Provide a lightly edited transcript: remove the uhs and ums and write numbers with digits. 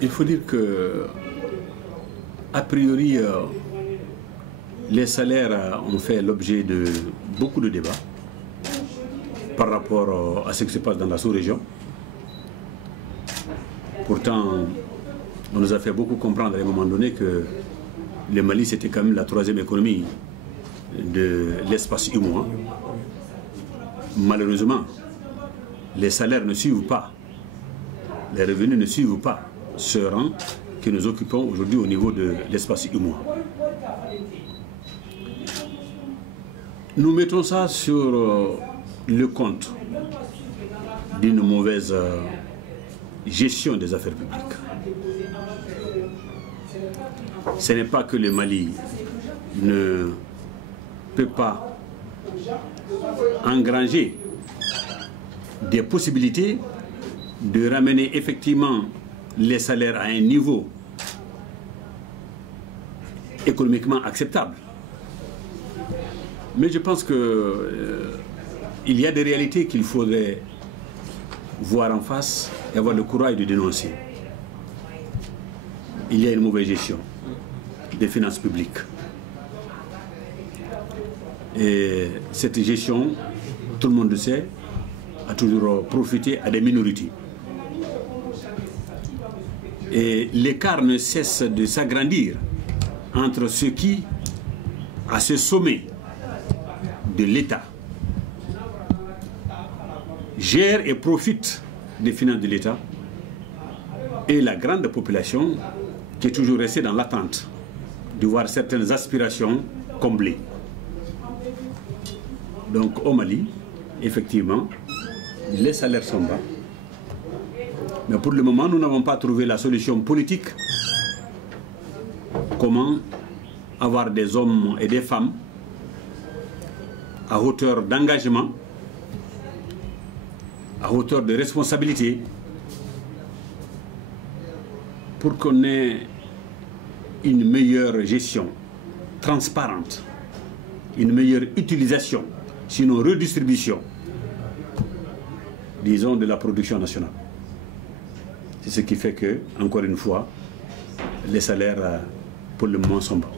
Il faut dire que, a priori, les salaires ont fait l'objet de beaucoup de débats par rapport à ce qui se passe dans la sous-région. Pourtant, on nous a fait beaucoup comprendre à un moment donné que le Mali, c'était quand même la troisième économie de l'espace UEMOA. Malheureusement, les salaires ne suivent pas, les revenus ne suivent pas ce rang que nous occupons aujourd'hui au niveau de l'espace UEMOA. Nous mettons ça sur le compte d'une mauvaise gestion des affaires publiques. Ce n'est pas que le Mali ne peut pas engranger des possibilités de ramener effectivement les salaires à un niveau économiquement acceptable. Mais je pense que il y a des réalités qu'il faudrait voir en face et avoir le courage de dénoncer. Il y a une mauvaise gestion des finances publiques. Et cette gestion, tout le monde le sait, a toujours profité à des minorités. Et l'écart ne cesse de s'agrandir entre ceux qui, à ce sommet de l'État, gèrent et profitent des finances de l'État, et la grande population qui est toujours restée dans l'attente de voir certaines aspirations comblées. Donc au Mali, effectivement, les salaires sont bas. Mais pour le moment, nous n'avons pas trouvé la solution politique. Comment avoir des hommes et des femmes à hauteur d'engagement, à hauteur de responsabilité, pour qu'on ait une meilleure gestion transparente, une meilleure utilisation, sinon redistribution, disons, de la production nationale. C'est ce qui fait que, encore une fois, les salaires, pour le moment, sont bas.